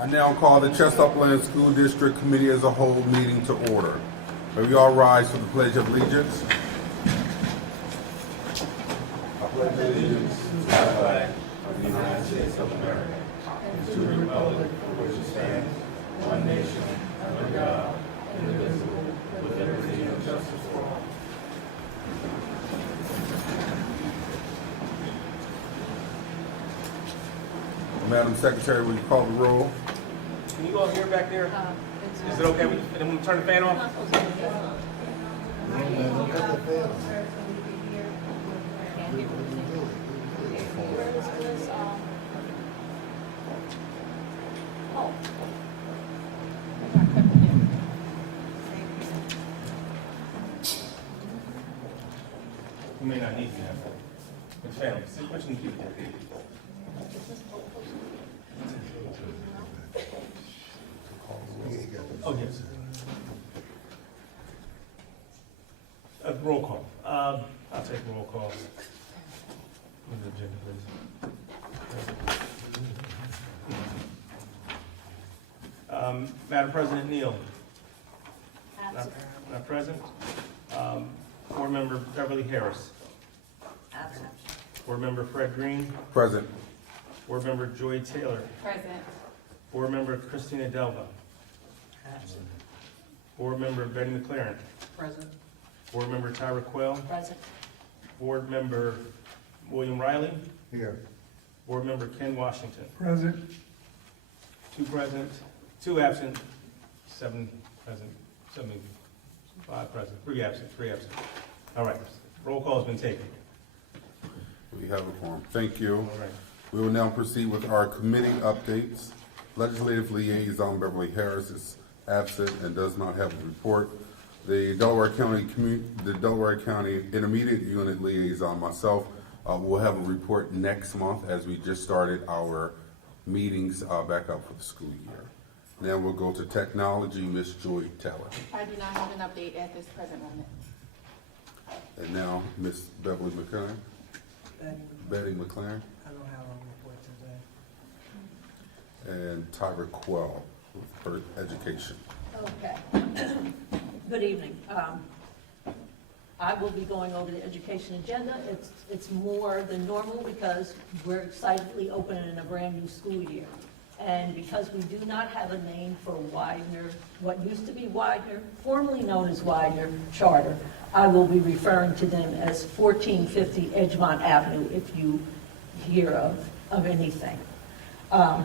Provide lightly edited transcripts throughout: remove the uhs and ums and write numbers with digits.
I now call the Supplemental School District Committee as a whole meeting to order. May we all rise for the Pledge of Allegiance. I pledge allegiance to the flag of the United States of America and to the republic for which it stands, one nation, under God, indivisible, with liberty and justice for all. Madam Secretary, will you call the roll? Can you all hear back there? Is it okay? And then we turn the fan off? You may not need to have that. Which fan? Which one do you think? Oh, yes. Roll call. I'll take roll call. What's the agenda, please? Madam President Neal. Not present. Board Member Beverly Harris. Absent. Board Member Fred Green. Present. Board Member Joy Taylor. Present. Board Member Christina Delva. Absent. Board Member Betty McLaren. Present. Board Member Tyra Quell. Present. Board Member William Riley. Here. Board Member Ken Washington. Present. 2 present, 2 absent, 7 present, 5 present, 3 absent, 3 absent. All right, roll call has been taken. We have a quorum. Thank you. All right. We will now proceed with our committee updates. Legislative Liaison Beverly Harris is absent and does not have a report. The Delaware County Intermediate Unit Liaison, myself, will have a report next month as we just started our meetings back up for the school year. Now we'll go to technology, Ms. Joy Taylor. I do not have an update at this present moment. And now Ms. Beverly McLaren. Betty McLaren. I don't have a report today. And Tyra Quell for education. Okay. Good evening. I will be going over the education agenda. It's more than normal because we're excitedly opening a brand new school year. And because we do not have a name for Widener, what used to be Widener, formerly known as Widener Charter, I will be referring to them as 1450 Edgemont Avenue if you hear of anything. I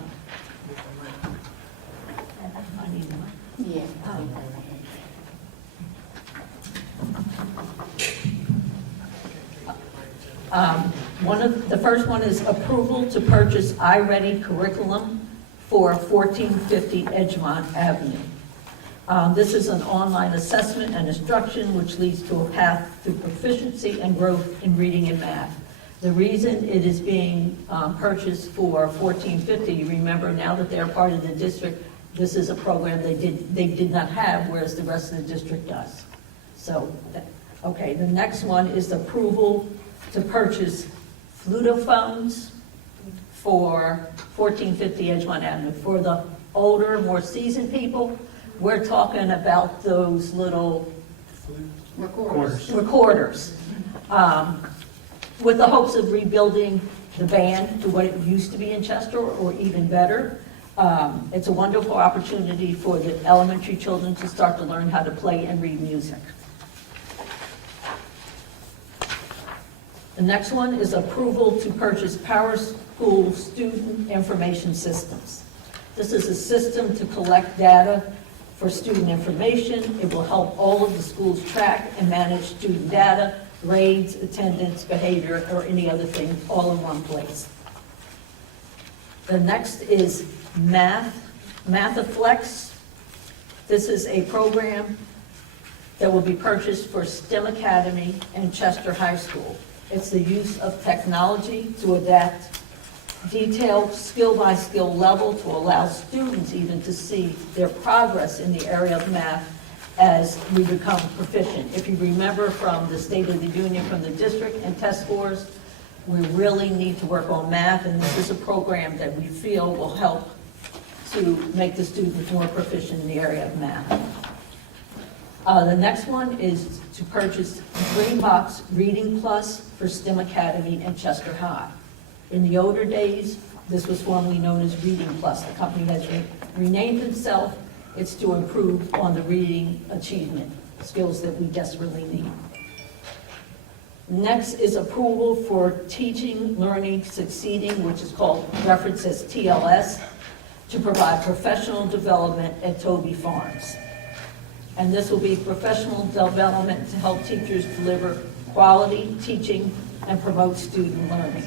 need the mic. Yeah. The first one is approval to purchase iReady curriculum for 1450 Edgemont Avenue. This is an online assessment and instruction which leads to a path to proficiency and growth in reading and math. The reason it is being purchased for 1450, you remember now that they're part of the district, this is a program they did not have, whereas the rest of the district does. So, okay, the next one is approval to purchase flutophones for 1450 Edgemont Avenue. For the older, more seasoned people, we're talking about those little recorders. With the hopes of rebuilding the band to what it used to be in Chester or even better. It's a wonderful opportunity for the elementary children to start to learn how to play and read music. The next one is approval to purchase Power School Student Information Systems. This is a system to collect data for student information. It will help all of the schools track and manage student data, grades, attendance, behavior, or any other thing all in one place. The next is Mathiflex. This is a program that will be purchased for STEM Academy and Chester High School. It's the use of technology to adapt detailed skill-by-skill level to allow students even to see their progress in the area of math as we become proficient. If you remember from the State of the Union, from the district and test scores, we really need to work on math, and this is a program that we feel will help to make the students more proficient in the area of math. The next one is to purchase Green Box Reading Plus for STEM Academy and Chester High. In the older days, this was formerly known as Reading Plus. The company has renamed itself. It's to improve on the reading achievement skills that we desperately need. Next is approval for Teaching, Learning, Succeeding, which is called referenced as TLS, to provide professional development at Toby Farms. And this will be professional development to help teachers deliver quality teaching and promote student learning.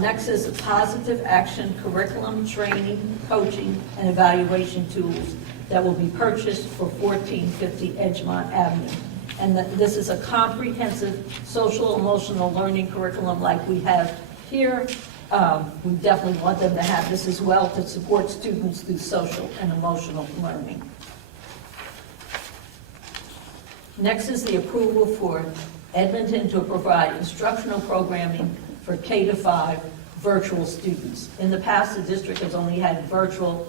Next is a positive action curriculum, training, coaching, and evaluation tools that will be purchased for 1450 Edgemont Avenue. And this is a comprehensive social emotional learning curriculum like we have here. We definitely want them to have this as well to support students through social and emotional learning. Next is the approval for Edmonton to provide instructional programming for K-5 virtual students. In the past, the district has only had virtual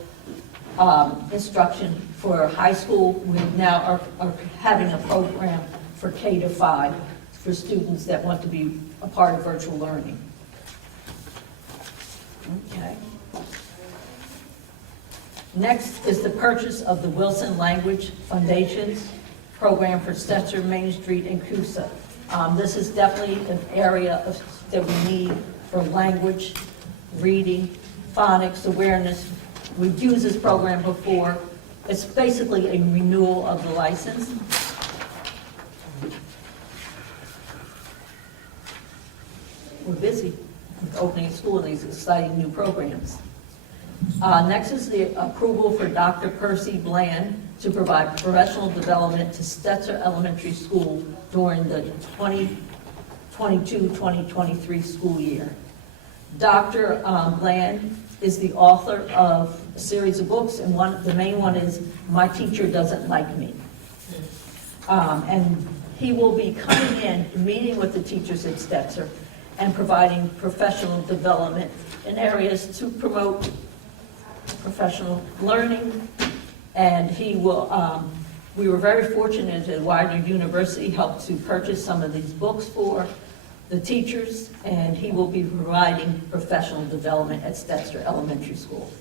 instruction for high school. We now are having a program for K-5 for students that want to be a part of virtual learning. Okay. Next is the purchase of the Wilson Language Foundation's program for Stetzer, Main Street, and Coosa. This is definitely an area that we need for language, reading, phonics awareness. We've used this program before. It's basically a renewal of the license. We're busy with opening a school and these exciting new programs. Next is the approval for Dr. Percy Bland to provide professional development to Stetzer Elementary School during the 2022-2023 school year. Dr. Bland is the author of a series of books, and the main one is My Teacher Doesn't Like Me. And he will be coming in, meeting with the teachers at Stetzer, and providing professional development in areas to promote professional learning. And he will, we were very fortunate that Widener University helped to purchase some of these books for the teachers, and he will be providing professional development at Stetzer Elementary School.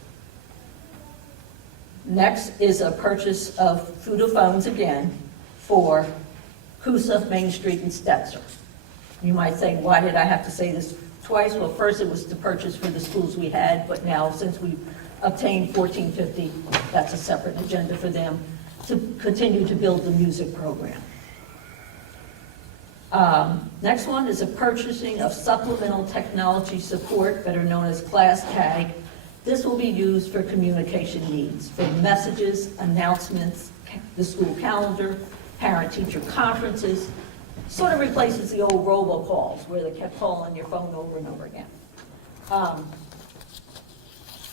Next is a purchase of Foodophones again for Coosa, Main Street, and Stetzer. You might say, why did I have to say this twice? Well, first it was to purchase for the schools we had, but now since we obtained 1450, that's a separate agenda for them to continue to build the music program. Next one is a purchasing of supplemental technology support, better known as Class Tag. This will be used for communication needs, for messages, announcements, the school calendar, parent-teacher conferences. Sort of replaces the old robocalls where they kept calling your phone over and over again.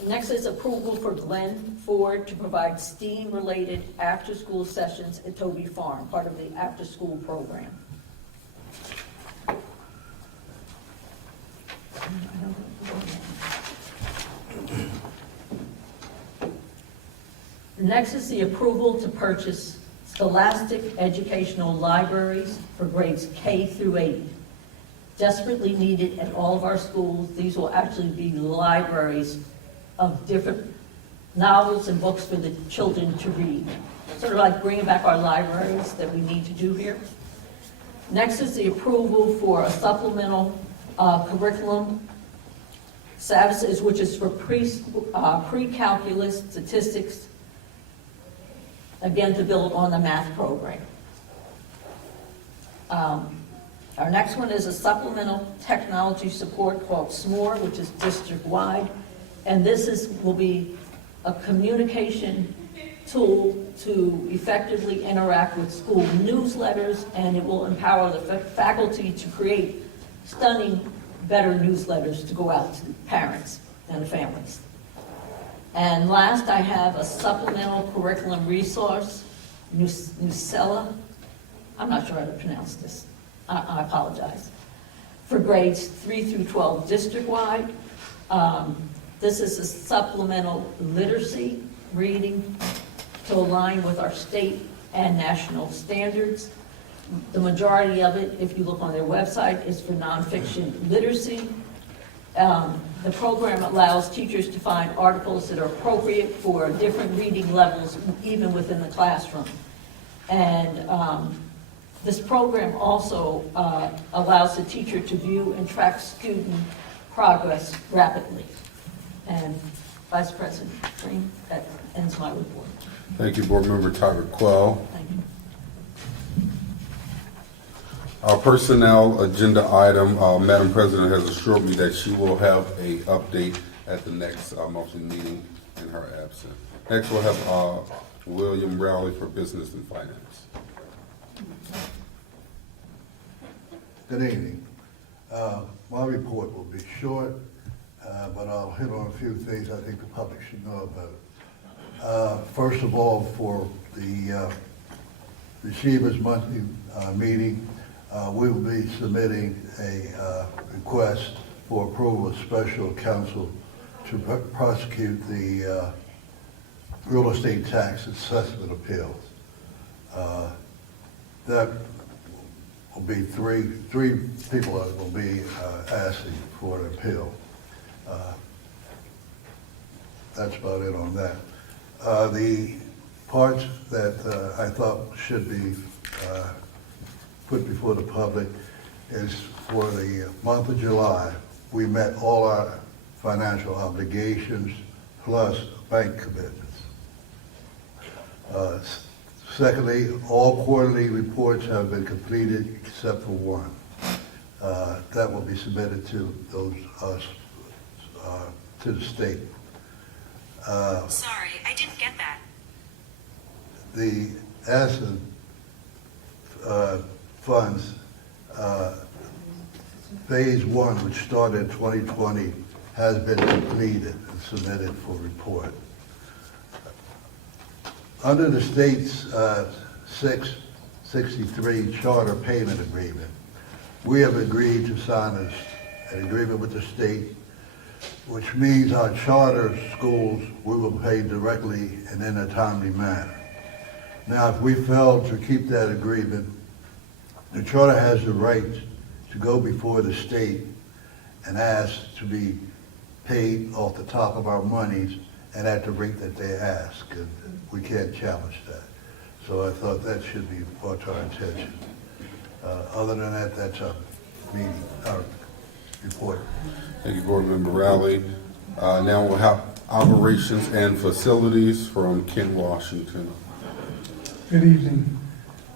Next is approval for Glenn Ford to provide STEAM-related after-school sessions at Toby Farm, part of the after-school program. Next is the approval to purchase scholastic educational libraries for grades K through 8. Desperately needed at all of our schools. These will actually be libraries of different novels and books for the children to read. Sort of like bringing back our libraries that we need to do here. Next is the approval for a supplemental curriculum services, which is for pre-calculus statistics, again, to build on the math program. Our next one is a supplemental technology support called SMORE, which is district-wide. And this will be a communication tool to effectively interact with school newsletters, and it will empower the faculty to create stunning, better newsletters to go out to parents and families. And last, I have a supplemental curriculum resource, Nucella. I'm not sure how to pronounce this. I apologize. For grades 3 through 12 district-wide. This is a supplemental literacy reading to align with our state and national standards. The majority of it, if you look on their website, is for nonfiction literacy. The program allows teachers to find articles that are appropriate for different reading levels, even within the classroom. And this program also allows the teacher to view and track student progress rapidly. And Vice President Green, that ends my report. Thank you, Board Member Tyler Quell. Thank you. Our personnel agenda item, Madam President has assured me that she will have a update at the next monthly meeting in her absence. Next, we'll have William Rowley for Business and Finance. Good evening. My report will be short, but I'll hit on a few things I think the public should know about. First of all, for the Receivers Monthly meeting, we will be submitting a request for approval of special counsel to prosecute the real estate tax assessment appeals. That will be three people that will be asking for an appeal. That's about it on that. The parts that I thought should be put before the public is for the month of July, we met all our financial obligations plus bank commitments. Secondly, all quarterly reports have been completed except for one. That will be submitted to to the state. Sorry, I didn't get that. The asset funds, phase one, which started in 2020, has been completed and submitted for report. Under the state's 663 charter payment agreement, we have agreed to sign an agreement with the state, which means our charter schools we will pay directly and in a timely manner. Now, if we fail to keep that agreement, the charter has the right to go before the state and ask to be paid off the top of our monies and at the rate that they ask. And we can't challenge that. So I thought that should be brought to our attention. Other than that, that's our meeting, our report. Thank you, Board Member Rowley. Now we'll have Operations and Facilities from Ken Washington. Good evening.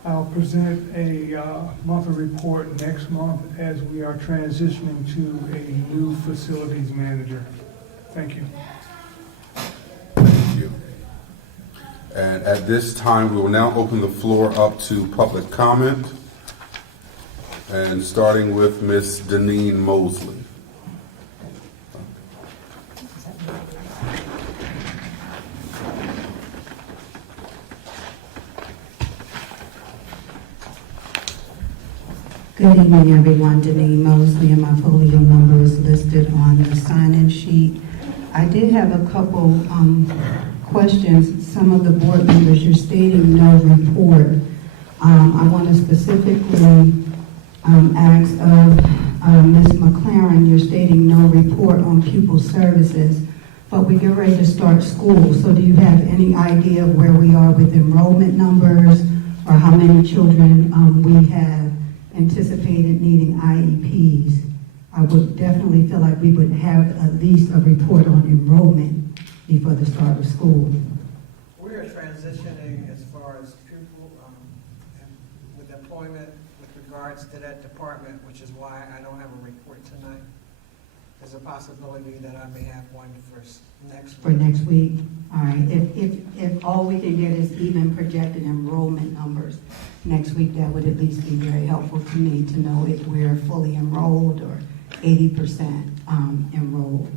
I'll present a monthly report next month as we are transitioning to a new facilities manager. Thank you. Thank you. And at this time, we will now open the floor up to public comment. And starting with Ms. Deneen Mosley. Good evening, everyone. Deneen Mosley, and my folio number is listed on the sign-in sheet. I did have a couple questions. Some of the board members, you're stating no report. I want to specifically ask of Ms. McLaren, you're stating no report on pupil services, but we get ready to start school. So do you have any idea of where we are with enrollment numbers or how many children we have anticipated needing IEPs? I would definitely feel like we would have at least a report on enrollment before the start of school. We are transitioning as far as pupil with employment with regards to that department, which is why I don't have a report tonight. There's a possibility that I may have one for next week. For next week? All right. If all we can get is even projected enrollment numbers next week, that would at least be very helpful to me to know if we're fully enrolled or 80% enrolled.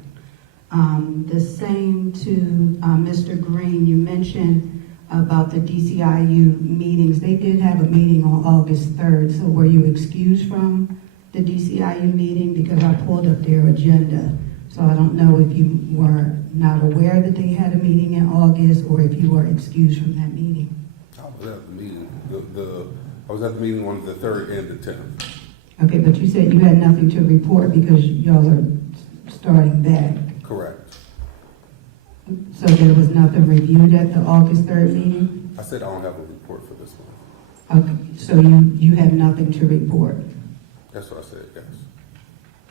The same to Mr. Green, you mentioned about the DCIU meetings. They did have a meeting on August 3rd, so were you excused from the DCIU meeting? Because I pulled up their agenda. So I don't know if you were not aware that they had a meeting in August, or if you were excused from that meeting. I was at the meeting, I was at the meeting on the 3rd and the 10th. Okay, but you said you had nothing to report because y'all are starting back. Correct. So there was nothing reviewed at the August 3rd meeting? I said I don't have a report for this one. Okay, so you have nothing to report? That's what I said, yes.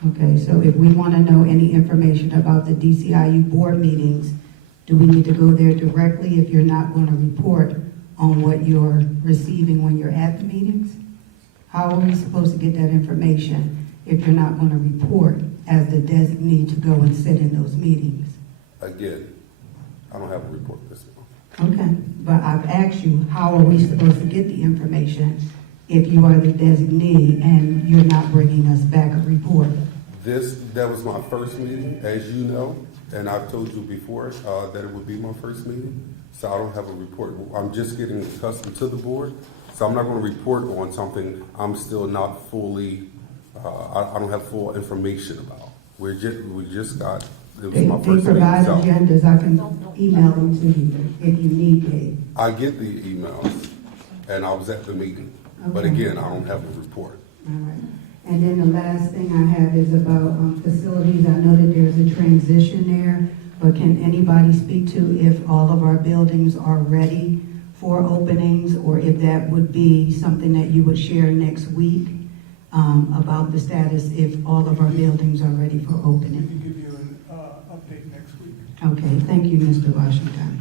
Okay, so if we want to know any information about the DCIU board meetings, do we need to go there directly if you're not going to report on what you're receiving when you're at the meetings? How are we supposed to get that information if you're not going to report as the designee to go and sit in those meetings? Again, I don't have a report this month. Okay, but I've asked you, how are we supposed to get the information if you are the designee and you're not bringing us back a report? That was my first meeting, as you know, and I've told you before that it would be my first meeting, so I don't have a report. I'm just getting accustomed to the board, so I'm not going to report on something I'm still not fully, I don't have full information about. We just got, it was They my first meeting. provide So agendas, I can email them to you if you need it. I get the emails, and I was at the meeting, but Okay. again, I don't have a report. All right. And then the last thing I have is about facilities. I know that there's a transition there, but can anybody speak to if all of our buildings are ready for openings, or if that would be something that you would share next week about the status if all of our buildings are ready for We opening? can give you an update next week. Okay, thank you, Mr. Washington.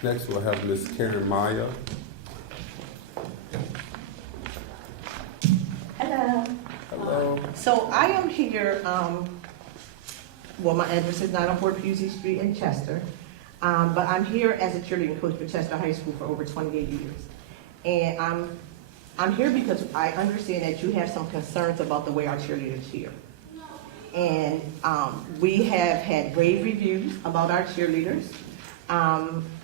Next, we'll have Ms. Karen Maya. Hello. Hello. So I am here, well, my address is 904 Pusey Street in Chester, but I'm here as a cheerleading coach for Chester High School for over 28 years. And I'm here because I understand that you have some concerns about the way our cheerleaders cheer. And we have had rave reviews about our cheerleaders.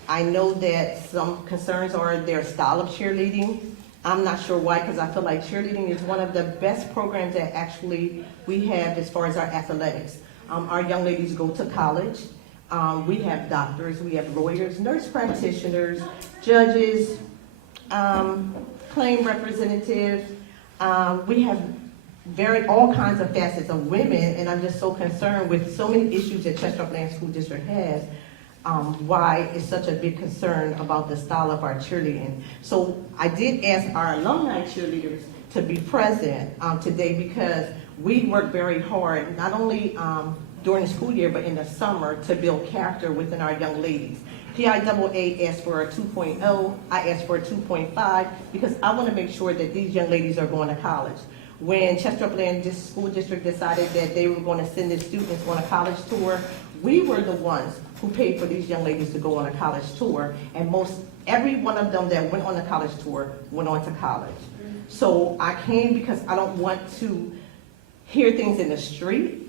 I know that some concerns are their style of cheerleading. I'm not sure why, because I feel like cheerleading is one of the best programs that actually we have as far as our athletics. Our young ladies go to college. We have doctors, we have lawyers, nurse practitioners, judges, claim representatives. We have all kinds of facets of women, and I'm just so concerned with so many issues that Chester Upland School District has. Why it's such a big concern about the style of our cheerleading. So I did ask our alumni cheerleaders to be present today because we work very hard, not only during the school year, but in the summer to build character within our young ladies. PIAA asked for a 2.0, I asked for a 2.5 because I want to make sure that these young ladies are going to college. When Chester Upland School District decided that they were going to send their students on a college tour, we were the ones who paid for these young ladies to go on a college tour, and every one of them that went on the college tour went on to college. So I came because I don't want to hear things in the street.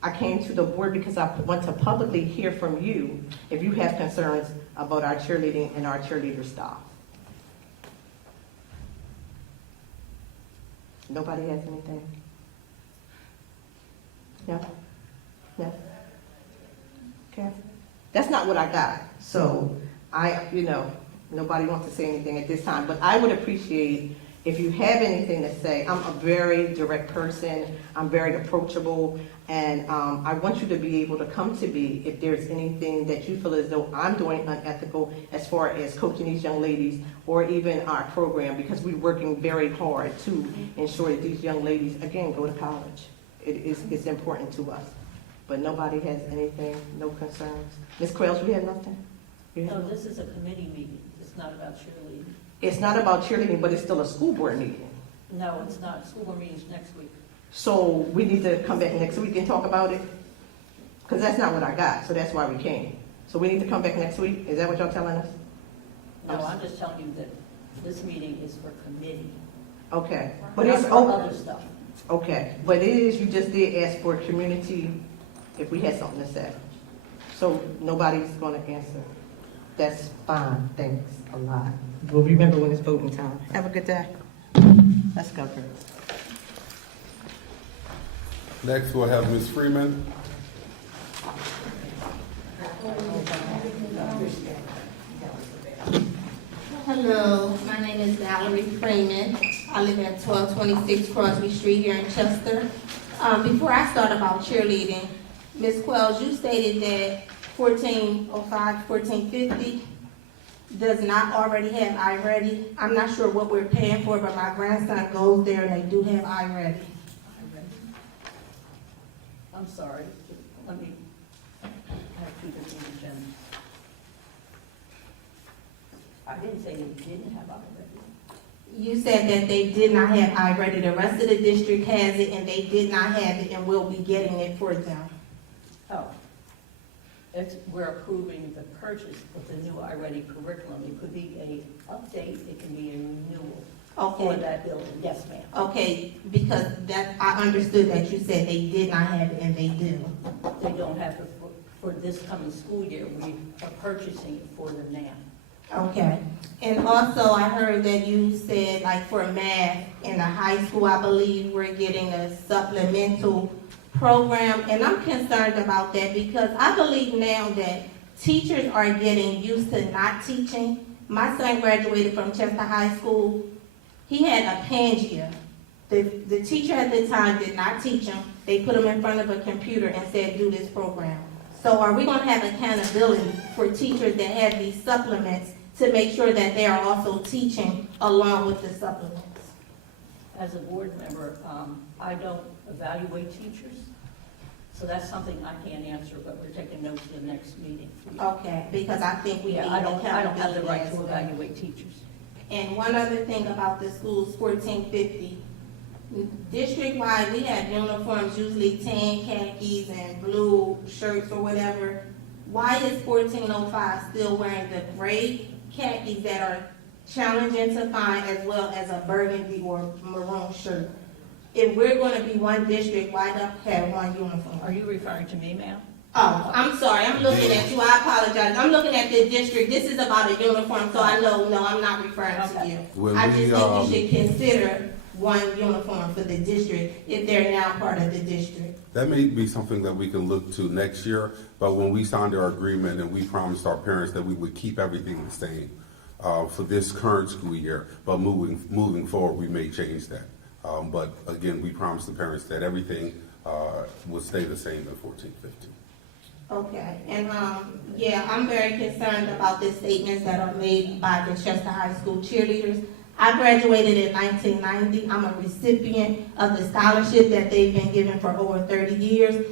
I came to the board because I want to publicly hear from you if you have concerns about our cheerleading and our cheerleader style. Nobody has anything? No? No? Okay. That's not what I got. So nobody wants to say anything at this time, but I would appreciate if you have anything to say. I'm a very direct person. I'm very approachable, and I want you to be able to come to me if there's anything that you feel as though I'm doing unethical as far as coaching these young ladies or even our program, because we're working very hard to ensure that these young ladies, again, go to college. It's important to us. But nobody has anything, no concerns. Ms. Krause, you have nothing? No, this is a committee meeting. It's not about cheerleading. It's not about cheerleading, but it's still a school board meeting. No, it's not. School board meeting's next week. So we need to come back next week and talk about it? Because that's not what I got, so that's why we came. So we need to come back next week? Is that what y'all telling us? No, I'm just telling you that this meeting is for committee. Okay. But Not it's for open. other stuff. Okay. But you just did ask for community if we had something to say. So nobody's going to answer. That's fine, thanks a lot. We'll remember when it's voting time. Have a good day. Let's go, girls. Next, we'll have Ms. Freeman. Hello, my name is Valerie Freeman. I live at 1226 Crosby Street here in Chester. Before I start about cheerleading, Ms. Quells, you stated that 1405, 1450 does not already have iReady. I'm not sure what we're paying for, but my grandson goes there and they do have iReady. I'm sorry, let me, I have two different agendas. I didn't say they didn't have already. You said that they did not have iReady. The rest of the district has it and they did not have it and will be getting it for them. Oh. We're approving the purchase of the new iReady curriculum. It could be a update, it can be a renewal for Okay, that building. Yes, ma'am. okay, because that, I understood that you said they did not have it and they do. They don't have it for this coming school year. We are purchasing it for them now. Okay, and also I heard that you said like for math in the high school, I believe we're getting a supplemental program, and I'm concerned about that because I believe now that teachers are getting used to not teaching. My son graduated from Chester High School. He had a Pangea. The teacher at the time did not teach him. They put him in front of a computer and said, do this program. So are we going to have accountability for teachers that have these supplements to make sure that they are also teaching along with the supplements? As a board member, I don't evaluate teachers, so that's something I can't answer, but we're taking notes for the next meeting. Okay, because I think we need Yeah, I don't have the accountability right as to well. evaluate teachers. And one other thing about the schools, 1450. District-wide, we have uniforms, usually tan khakis and blue shirts or whatever. Why is 1405 still wearing the gray khakis that are challenging to find as well as a burgundy or maroon shirt? If we're gonna be one district, why not have one uniform? Are you referring to me, ma'am? Oh, I'm sorry, I'm looking at you, I apologize. I'm looking at the district, this is about a uniform, so I know, no, I'm not referring to Okay. you. When I we, just think we should consider one uniform for the district if they're now part of the district. That may be something that we can look to next year, but when we signed our agreement and we promised our parents that we would keep everything the same for this current school year, but moving forward, we may change that. But again, we promised the parents that everything would stay the same in 1450. Okay, and, yeah, I'm very concerned about the statements that are made by the Chester High School cheerleaders. I graduated in 1990. I'm a recipient of the scholarship that they've been given for over 30 years,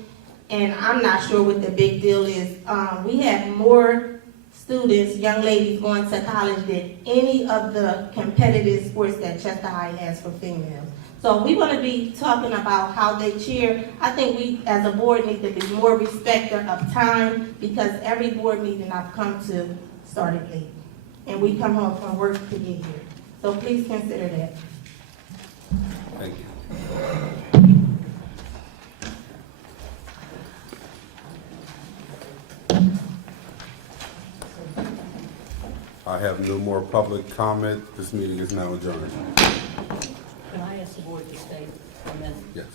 and I'm not sure what the big deal is. We have more students, young ladies going to college than any of the competitive sports that Chester High has for females. So we want to be talking about how they cheer. I think we, as a board, need to be more respecter of time because every board meeting I've come to started late. And we come home from work to get here. So please consider that. Thank you. I have no more public comment. This meeting is now adjourned. Can I ask the board to stay for a minute? Yes.